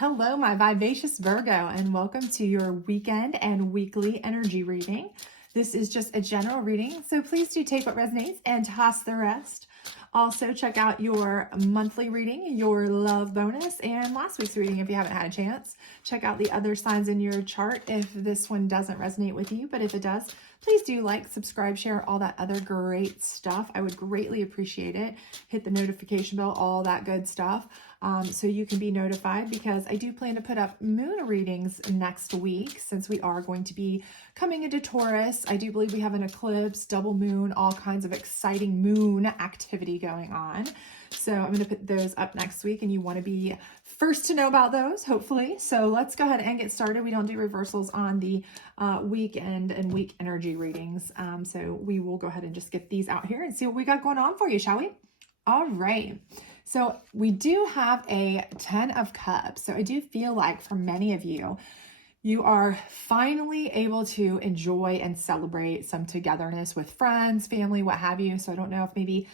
Hello, my vivacious Virgo, and welcome to your weekend and weekly energy reading. This is just a general reading, so please do take what resonates and toss the rest. Also, check out your monthly reading, your love bonus, and last week's reading if you haven't had a chance. Check out the other signs in your chart if this one doesn't resonate with you, but if it does, please do like, subscribe, share, all that other great stuff. I would greatly appreciate it. Hit the notification bell, all that good stuff, so you can be notified, because I do plan to put up moon readings next week since we are going to be coming into Taurus. I do believe we have an eclipse, double moon, all kinds of exciting moon activity going on. So I'm going to put those up next week, and you want to be first to know about those, hopefully. So let's go ahead and get started. We don't do reversals on the weekend and week energy readings. So we will go ahead and just get these out here and see what we got going on for you, shall we? All right. So we do have a 10 of Cups. So I do feel like for many of you, you are finally able to enjoy and celebrate some togetherness with friends, family, what have you. So I don't know if maybe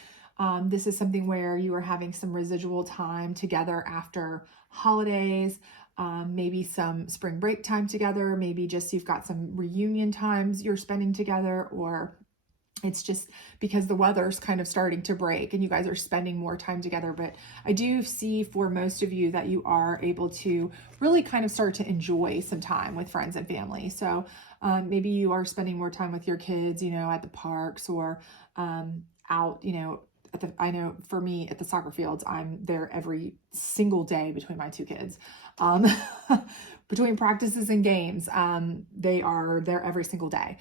this is something where you are having some residual time together after holidays, maybe some spring break time together, maybe just you've got some reunion times you're spending together, or it's just because the weather's kind of starting to break and you guys are spending more time together. But I do see for most of you that you are able to really kind of start to enjoy some time with friends and family. So maybe you are spending more time with your kids, at the parks or out, I know for me at the soccer fields, I'm there every single day between my two kids. Between practices and games, they are there every single day.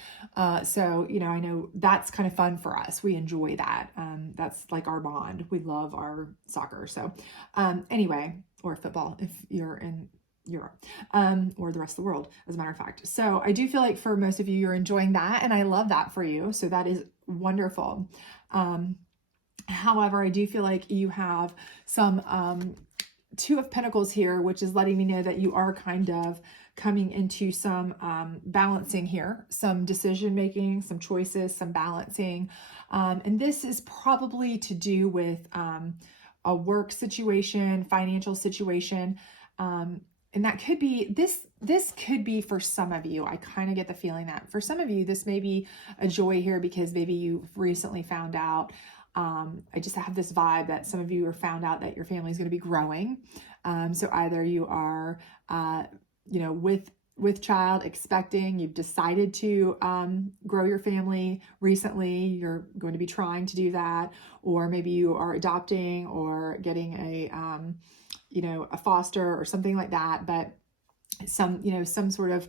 So, I know that's kind of fun for us. We enjoy that. That's like our bond. We love our soccer. So anyway, or football if you're in Europe, or the rest of the world, as a matter of fact. So I do feel like for most of you, you're enjoying that, and I love that for you. So that is wonderful. However, I do feel like you have some Two of Pentacles here, which is letting me know that you are kind of coming into some balancing here, some decision making, some choices, some balancing. And this is probably to do with a work situation, financial situation. And that could be, this could be for some of you. I kind of get the feeling that for some of you, this may be a joy here because maybe you've recently found out. I just have this vibe that some of you are found out that your family is going to be growing. So either you are, with child expecting, you've decided to grow your family recently, you're going to be trying to do that, or maybe you are adopting or getting a foster or something like that. But some sort of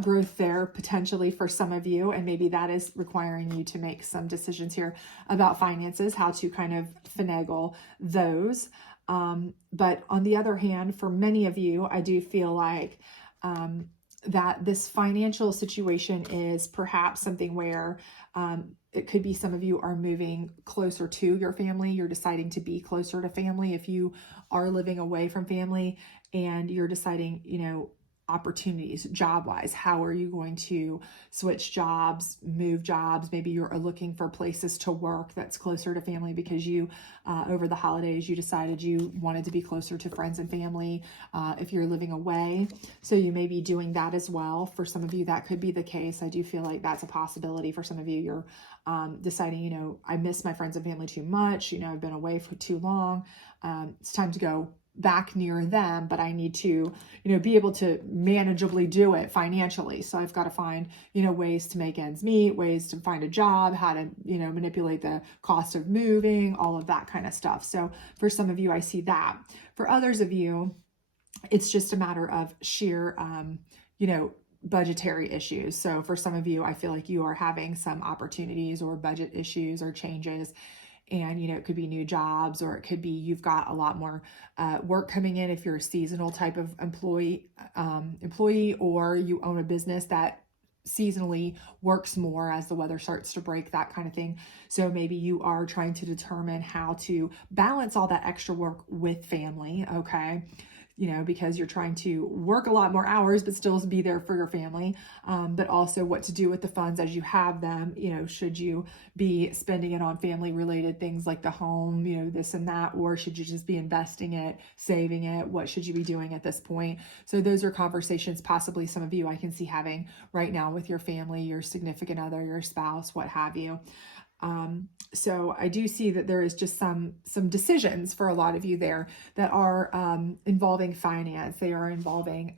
growth there potentially for some of you. And maybe that is requiring you to make some decisions here about finances, how to kind of finagle those. But on the other hand, for many of you, I do feel like that this financial situation is perhaps something where it could be some of you are moving closer to your family. You're deciding to be closer to family. If you are living away from family and you're deciding, opportunities job-wise, how are you going to switch jobs, move jobs? Maybe you're looking for places to work that's closer to family because you, over the holidays, you decided you wanted to be closer to friends and family if you're living away. So you may be doing that as well. For some of you, that could be the case. I do feel like that's a possibility. For some of you, you're deciding, I miss my friends and family too much. I've been away for too long. It's time to go back near them, but I need to, be able to manageably do it financially. So I've got to find, ways to make ends meet, ways to find a job, how to, manipulate the cost of moving, all of that kind of stuff. So for some of you, I see that. For others of you, it's just a matter of sheer, budgetary issues. So for some of you, I feel like you are having some opportunities or budget issues or changes. And, it could be new jobs, or it could be you've got a lot more work coming in if you're a seasonal type of employee, or you own a business that seasonally works more as the weather starts to break, that kind of thing. So maybe you are trying to determine how to balance all that extra work with family. Okay. because you're trying to work a lot more hours, but still be there for your family. But also what to do with the funds as you have them. Should you be spending it on family related things like the home, this and that, or should you just be investing it, saving it? What should you be doing at this point? So those are conversations possibly some of you I can see having right now with your family, your significant other, your spouse, what have you. So I do see that there is just some decisions for a lot of you there that are involving finance. They are involving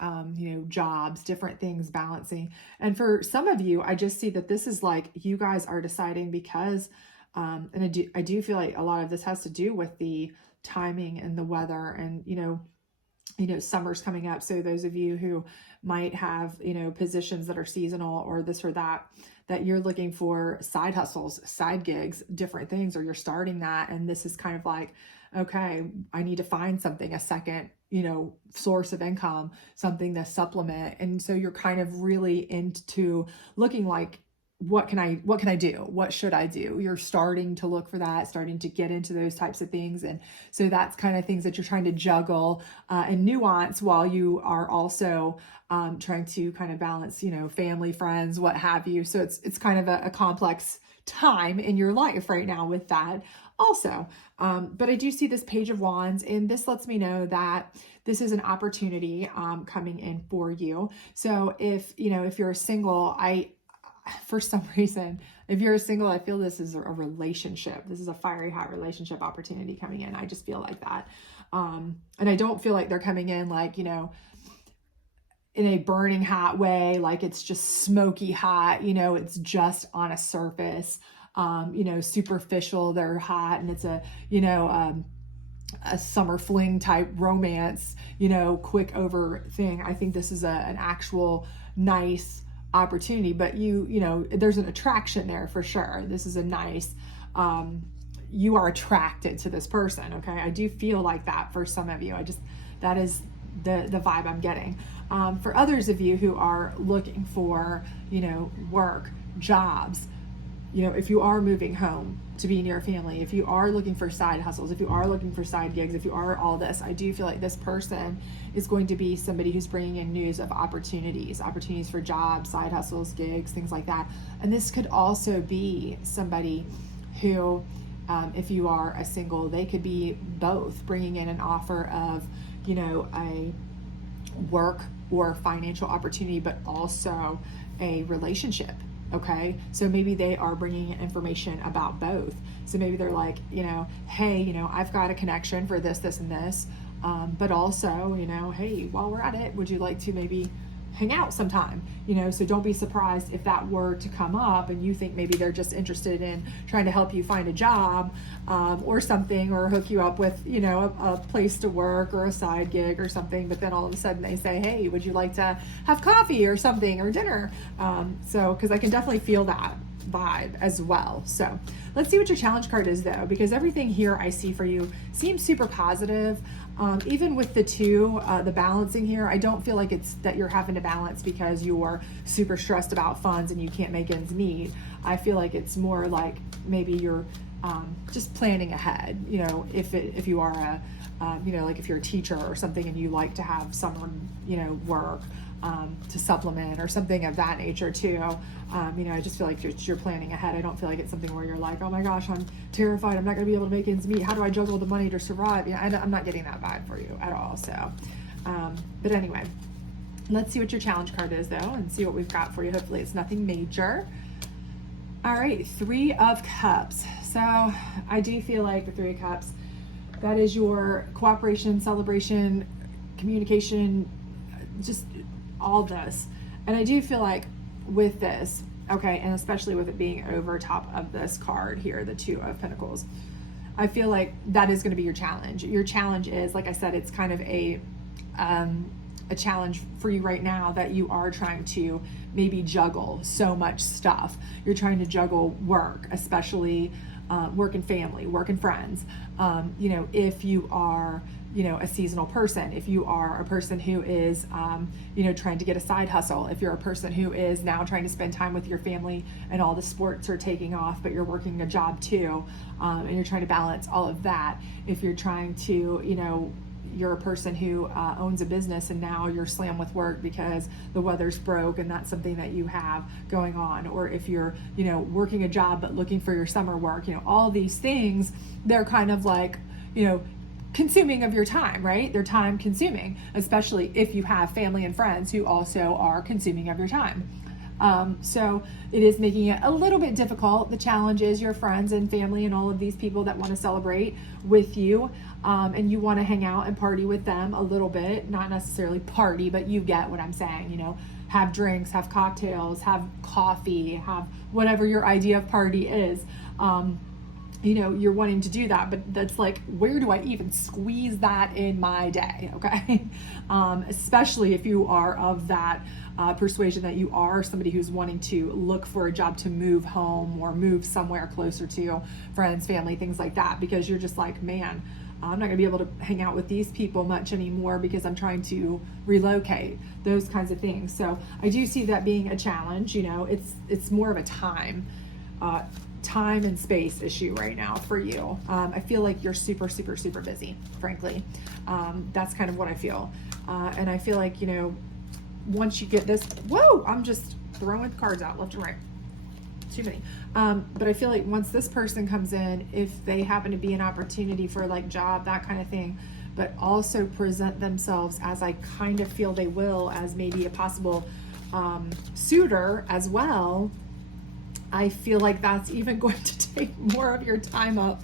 jobs, different things, balancing. And for some of you, I just see that this is like you guys are deciding because and I do feel like a lot of this has to do with the timing and the weather, and summer's coming up. So those of you who might have, positions that are seasonal or this or that you're looking for side hustles, side gigs, different things, or you're starting that. And this is kind of like, okay, I need to find something, a second, source of income, something to supplement. And so you're kind of really into looking like, what can I do? What should I do? You're starting to look for that, starting to get into those types of things. And so that's kind of things that you're trying to juggle and nuance while you are also trying to kind of balance, family, friends, what have you. So it's kind of a complex time in your life right now with that also. But I do see this Page of Wands, and this lets me know that this is an opportunity coming in for you. So if you're single, for some reason, if you're single, I feel this is a relationship. This is a fiery hot relationship opportunity coming in. I just feel like that. And I don't feel like they're coming in like, in a burning hot way, like it's just smoky hot, it's just on a surface, superficial, they're hot, and it's a summer fling type romance, quick over thing. I think this is an actual nice opportunity, but there's an attraction there for sure. This is a nice, you are attracted to this person. Okay. I do feel like that for some of you. That is the vibe I'm getting. For others of you who are looking for, work, jobs, if you are moving home to be near family, if you are looking for side hustles, if you are looking for side gigs, if you are all this, I do feel like this person is going to be somebody who's bringing in news of opportunities for jobs, side hustles, gigs, things like that. And this could also be somebody who, if you are a single, they could be both bringing in an offer of, a work or financial opportunity, but also a relationship. Okay. So maybe they are bringing in information about both. So maybe they're like, hey, I've got a connection for this, and this. But also, hey, while we're at it, would you like to maybe hang out sometime? So don't be surprised if that were to come up and you think maybe they're just interested in trying to help you find a job or something, or hook you up with, a place to work or a side gig or something. But then all of a sudden they say, hey, would you like to have coffee or something or dinner? Because I can definitely feel that vibe as well. So let's see what your challenge card is though, because everything here I see for you seems super positive. Even with the balancing here, I don't feel like it's that you're having to balance because you're super stressed about funds and you can't make ends meet. I feel like it's more like maybe you're just planning ahead. If you are like if you're a teacher or something and you like to have someone, work to supplement or something of that nature too. I just feel like you're planning ahead. I don't feel like it's something where you're like, oh my gosh, I'm terrified. I'm not going to be able to make ends meet. How do I juggle the money to survive? I'm not getting that vibe for you at all. So, but anyway, let's see what your challenge card is though, and see what we've got for you. Hopefully it's nothing major. All right. 3 of Cups. So I do feel like the 3 of Cups, that is your cooperation, celebration, communication, just all this. And I do feel like with this, okay, and especially with it being over top of this card here, the 2 of Pentacles, I feel like that is going to be your challenge. Your challenge is, like I said, it's kind of a challenge for you right now that you are trying to maybe juggle so much stuff. You're trying to juggle work, especially work and family, work and friends. If you are, a seasonal person, if you are a person who is, trying to get a side hustle, if you're a person who is now trying to spend time with your family and all the sports are taking off, but you're working a job too, and you're trying to balance all of that. If you're trying to, you're a person who owns a business and now you're slammed with work because the weather's broke and that's something that you have going on. Or if you're, working a job but looking for your summer work, all these things, they're kind of like, consuming of your time, right? They're time consuming, especially if you have family and friends who also are consuming of your time. So it is making it a little bit difficult. The challenge is your friends and family and all of these people that want to celebrate with you, and you want to hang out and party with them a little bit, not necessarily party, but you get what I'm saying, have drinks, have cocktails, have coffee, have whatever your idea of party is. You're wanting to do that, but that's like, where do I even squeeze that in my day? Okay. Especially if you are of that persuasion that you are somebody who's wanting to look for a job to move home or move somewhere closer to friends, family, things like that, because you're just like, man, I'm not gonna be able to hang out with these people much anymore because I'm trying to relocate, those kinds of things. So I do see that being a challenge. It's more of a time and space issue right now for you. I feel like you're super, super, super busy, frankly. That's kind of what I feel. And I feel like, once you get this, whoa, I'm just throwing cards out left and right. Too many. But I feel like once this person comes in, if they happen to be an opportunity for like job, that kind of thing, but also present themselves as I kind of feel they will as maybe a possible suitor as well, I feel like that's even going to take more of your time up,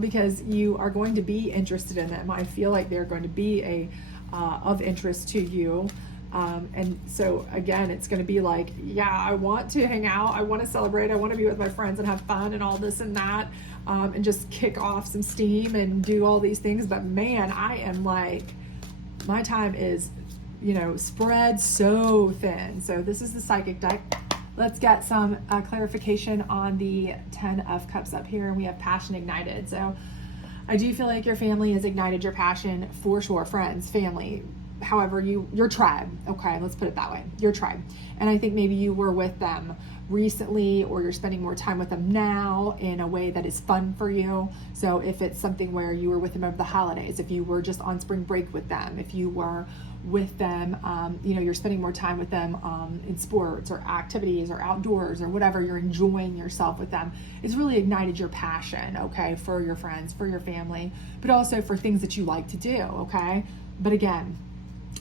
because you are going to be interested in them. I feel like they're going to be of interest to you. And so again, it's going to be like, yeah, I want to hang out. I want to celebrate. I want to be with my friends and have fun and all this and that, and just kick off some steam and do all these things. But man, I am like, my time is, spread so thin. So this is the Psychic deck. Let's get some clarification on the 10 of Cups up here. And we have passion ignited. So I do feel like your family has ignited your passion for sure. Friends, family, however, your tribe. Okay, let's put it that way. Your tribe. And I think maybe you were with them recently, or you're spending more time with them now in a way that is fun for you. So if it's something where you were with them over the holidays, if you were just on spring break with them, if you were with them, you're spending more time with them in sports or activities or outdoors or whatever, you're enjoying yourself with them. It's really ignited your passion, okay, for your friends, for your family, but also for things that you like to do, okay? But again,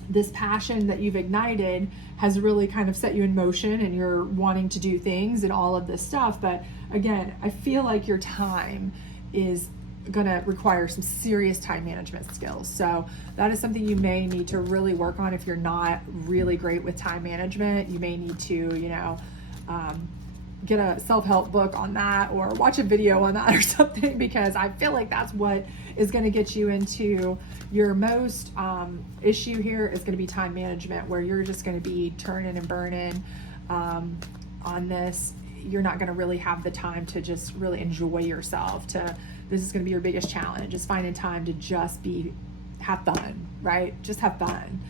this passion that you've ignited has really kind of set you in motion and you're wanting to do things and all of this stuff. But again, I feel like your time is gonna require some serious time management skills. So that is something you may need to really work on. If you're not really great with time management, you may need to, get a self-help book on that or watch a video on that or something, because I feel like that's what is going to get you into your most issue here is going to be time management, where you're just going to be turning and burning on this. You're not going to really have the time to just really enjoy yourself. This is going to be your biggest challenge, is finding time to just have fun, right? Just have fun,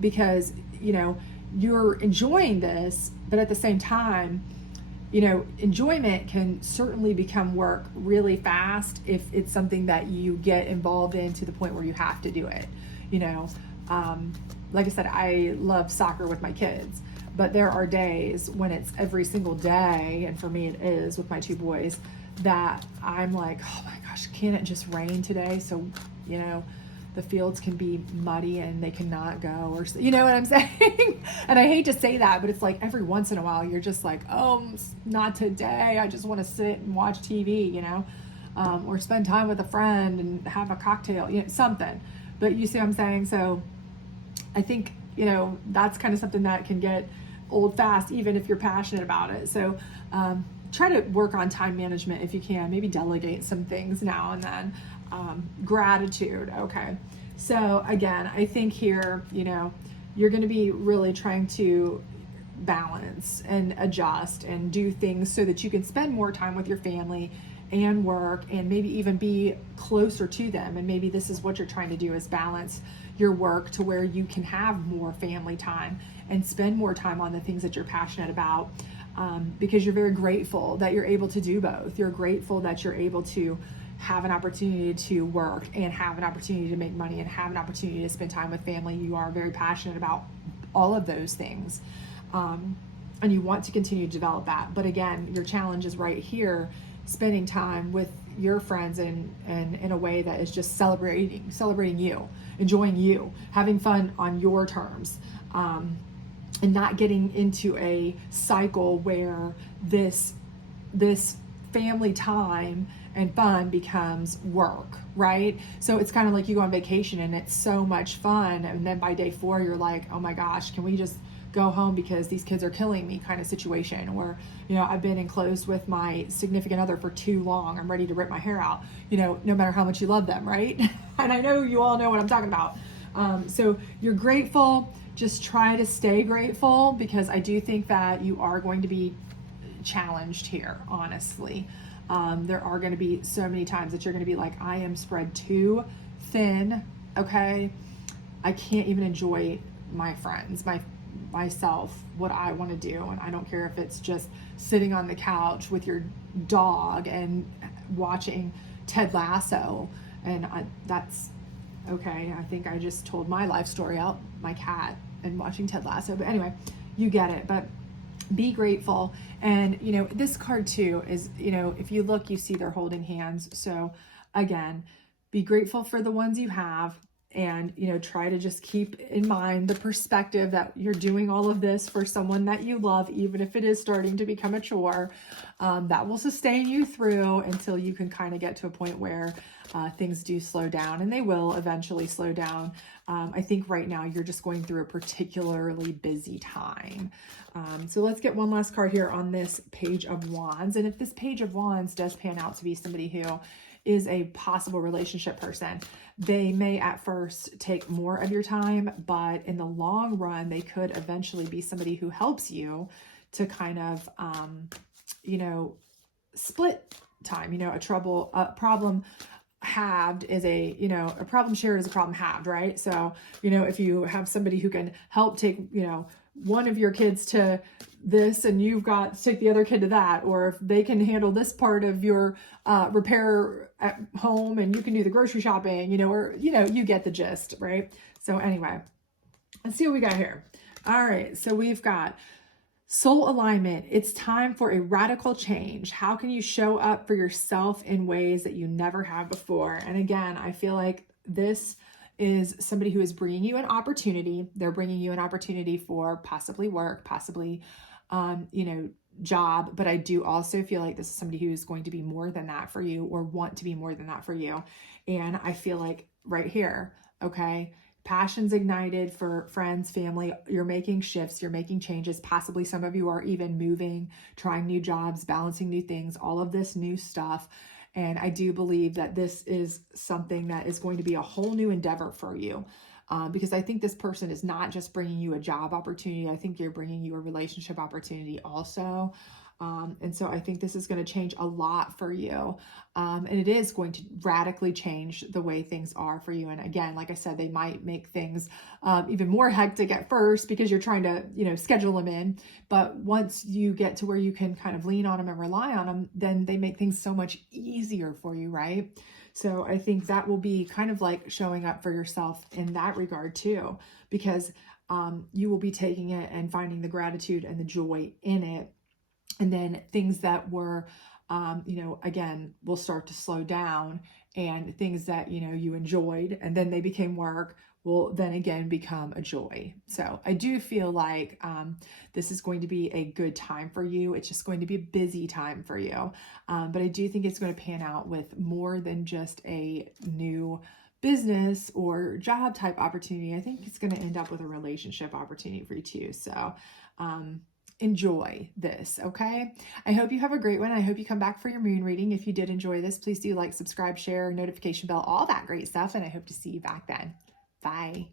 because you're enjoying this, but at the same time, enjoyment can certainly become work really fast if it's something that you get involved in to the point where you have to do it. Like I said, I love soccer with my kids, but there are days when it's every single day, and for me it is with my two boys, that I'm like, oh my gosh, can it just rain today? So, the fields can be muddy and they cannot go, or you know what I'm saying? And I hate to say that, but it's like every once in a while you're just like, oh, not today. I just want to sit and watch TV, or spend time with a friend and have a cocktail, something. But you see what I'm saying? So I think, that's kind of something that can get old fast, even if you're passionate about it. So try to work on time management if you can. Maybe delegate some things now and then. Gratitude. Okay. So again, I think here, you're going to be really trying to balance and adjust and do things so that you can spend more time with your family and work, and maybe even be closer to them. And maybe this is what you're trying to do, is balance your work to where you can have more family time and spend more time on the things that you're passionate about, because you're very grateful that you're able to do both. You're grateful that you're able to have an opportunity to work and have an opportunity to make money and have an opportunity to spend time with family. You are very passionate about all of those things. And you want to continue to develop that. But again, your challenge is right here, spending time with your friends and in a way that is just celebrating you, enjoying you, having fun on your terms, and not getting into a cycle where this family time and fun becomes work, right? So it's kind of like you go on vacation and it's so much fun, and then by day 4 you're like, oh my gosh, can we just go home because these kids are killing me, kind of situation. Or, I've been enclosed with my significant other for too long, I'm ready to rip my hair out, no matter how much you love them, right? And I know you all know what I'm talking about. So you're grateful, just try to stay grateful, because I do think that you are going to be challenged here, honestly. There are going to be so many times that you're going to be like, I am spread too thin, okay? I can't even enjoy my friends, myself, what I want to do. And I don't care if it's just sitting on the couch with your dog and watching Ted Lasso. And that's okay. I think I just told my life story out, my cat and watching Ted Lasso. But anyway, you get it. But be grateful. And, this card too is, if you look, you see they're holding hands. So again, be grateful for the ones you have. And, try to just keep in mind the perspective that you're doing all of this for someone that you love, even if it is starting to become a chore. That will sustain you through until you can kind of get to a point where things do slow down, and they will eventually slow down. I think right now you're just going through a particularly busy time. So let's get one last card here on this Page of Wands. And if this Page of Wands does pan out to be somebody who is a possible relationship person, they may at first take more of your time, but in the long run, they could eventually be somebody who helps you to kind of, split time. A problem halved is a problem shared is a problem halved, right? So, if you have somebody who can help take, one of your kids to this and you've got to take the other kid to that, or if they can handle this part of your repair at home and you can do the grocery shopping, you get the gist, right? So anyway, let's see what we got here. All right, so we've got soul alignment. It's time for a radical change. How can you show up for yourself in ways that you never have before? And again, I feel like this is somebody who is bringing you an opportunity. They're bringing you an opportunity for possibly work, possibly, job. But I do also feel like this is somebody who is going to be more than that for you, or want to be more than that for you. And I feel like right here, okay, passion's ignited for friends, family. You're making shifts, you're making changes. Possibly some of you are even moving, trying new jobs, balancing new things, all of this new stuff. And I do believe that this is something that is going to be a whole new endeavor for you. Because I think this person is not just bringing you a job opportunity. I think you're bringing you a relationship opportunity also. And so I think this is going to change a lot for you. And it is going to radically change the way things are for you. And again, like I said, they might make things even more hectic at first because you're trying to, schedule them in. But once you get to where you can kind of lean on them and rely on them, then they make things so much easier for you, right? So I think that will be kind of like showing up for yourself in that regard too, because you will be taking it and finding the gratitude and the joy in it. And then things that were, again, will start to slow down, and things that, you enjoyed and then they became work will then again become a joy. So I do feel like this is going to be a good time for you. It's just going to be a busy time for you. But I do think it's going to pan out with more than just a new business or job type opportunity. I think it's going to end up with a relationship opportunity for you too. So, enjoy this, okay? I hope you have a great one. I hope you come back for your moon reading. If you did enjoy this, please do like, subscribe, share, notification bell, all that great stuff. And I hope to see you back then. Bye.